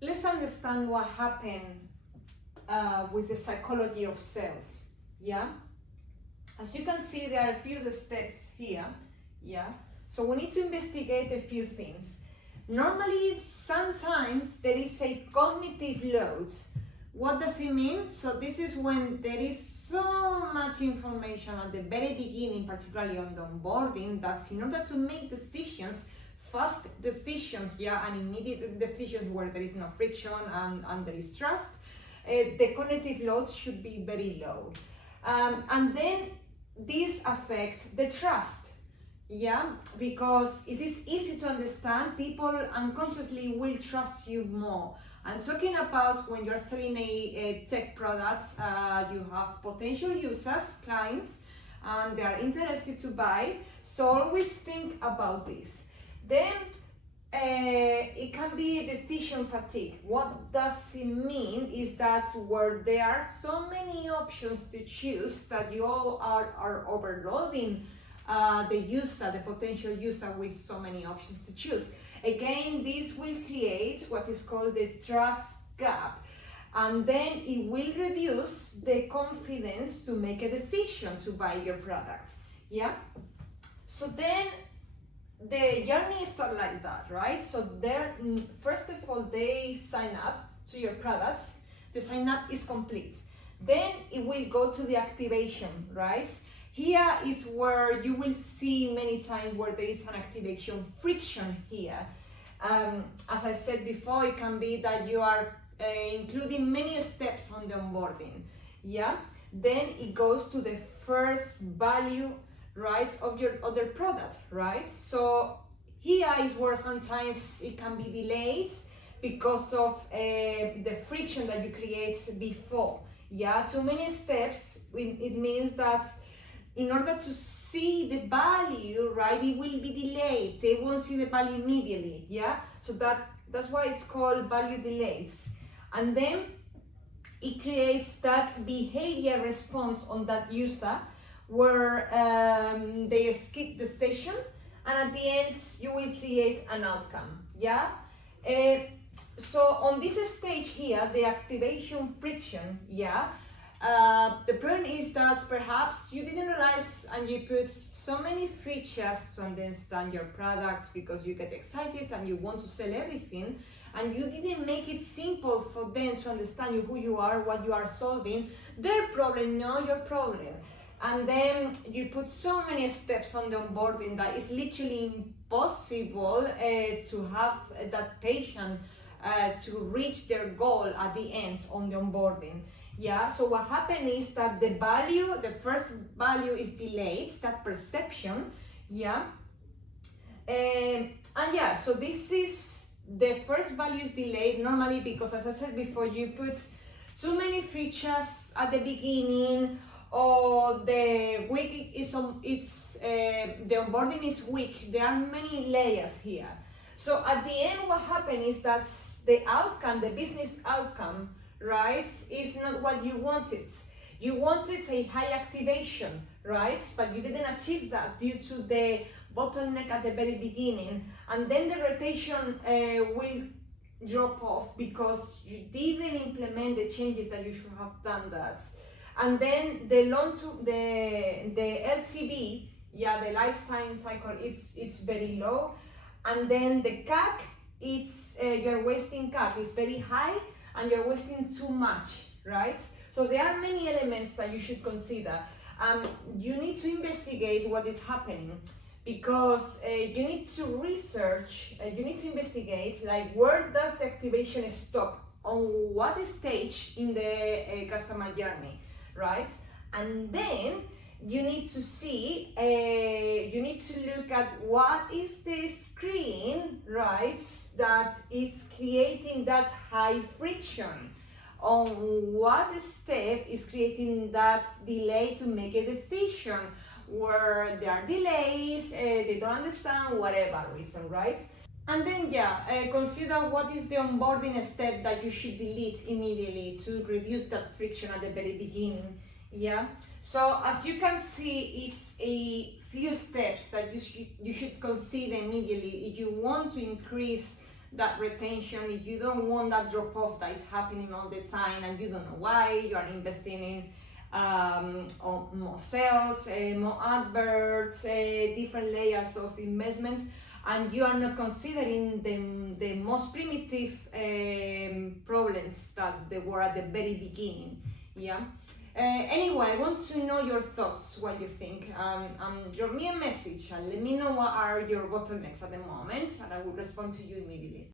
let's understand what happened with the psychology of sales. Yeah, as you can see, there are a few steps here. Yeah, so we need to investigate a few things. Normally, sometimes there is a cognitive load. What does it mean? So this is when there is so much information at the very beginning, particularly on the onboarding, that in order to make decisions, fast decisions, yeah, and immediate decisions where there is no friction and there is trust, the cognitive load should be very low. And then this affects the trust. Yeah, because it is easy to understand, people unconsciously will trust you more. I'm talking about when you're selling a tech products, you have potential users, clients, and they are interested to buy. So always think about this. Then it can be decision fatigue. What does it mean is that where there are so many options to choose that you all are overloading the user, the potential user, with so many options to choose. Again, this will create what is called the trust gap, and then it will reduce the confidence to make a decision to buy your product. Yeah, so then the journey starts like that, right? So there, first of all, they sign up to your products. The sign up is complete. Then it will go to the activation, right? Here is where you will see many times where there is an activation friction here. As I said before, it can be that you are including many steps on the onboarding. Yeah. Then it goes to the first value, right, of your other product, right? So here is where sometimes it can be delayed because of the friction that you create before. Yeah. Too many steps. It means that in order to see the value, right, it will be delayed. They won't see the value immediately, yeah? So that's why it's called value delays. And then it creates that behavior response on that user where they skip the session, and at the end you will create an outcome, yeah? So on this stage here, the activation friction, yeah, the problem is that perhaps you didn't realize and you put so many features to understand your products because you get excited and you want to sell everything, and you didn't make it simple for them to understand you, who you are, what you are solving, their problem, not your problem. And then you put so many steps on the onboarding that it's literally impossible to have that patient to reach their goal at the end on the onboarding. Yeah, so what happened is that the value, the first value is delayed, that perception, yeah. And yeah, so this is, the first value is delayed normally because, as I said before, you put too many features at the beginning, or the week is on, the onboarding is weak. There are many layers here. So at the end, what happened is that the outcome, the business outcome, right, is not what you wanted. You wanted a high activation, right, but you didn't achieve that due to the bottleneck at the very beginning, and then the rotation will drop off because you didn't implement the changes that you should have done that. And then the LTV, yeah, the lifetime cycle, it's very low, and then the CAC, it's you're wasting CAC, it's very high, and you're wasting too much, right? So there are many elements that you should consider. You need to investigate what is happening, because you need to research, you need to investigate, like, where does the activation stop, on what stage in the customer journey, right? And then you need to see, you need to look at what is the screen, right, that is creating that high friction. On what step is creating that delay to make a decision, where there are delays, they don't understand, whatever reason, right? And then, yeah, consider what is the onboarding step that you should delete immediately to reduce that friction at the very beginning. Yeah, so as you can see, it's a few steps that you should consider immediately if you want to increase that retention, if you don't want that drop off that is happening all the time and you don't know why, you are investing in more sales, more adverts, different layers of investments, and you are not considering the most primitive problems that they were at the very beginning. Yeah. Anyway, I want to know your thoughts, what you think. Drop me a message and let me know what are your bottlenecks at the moment, and I will respond to you immediately.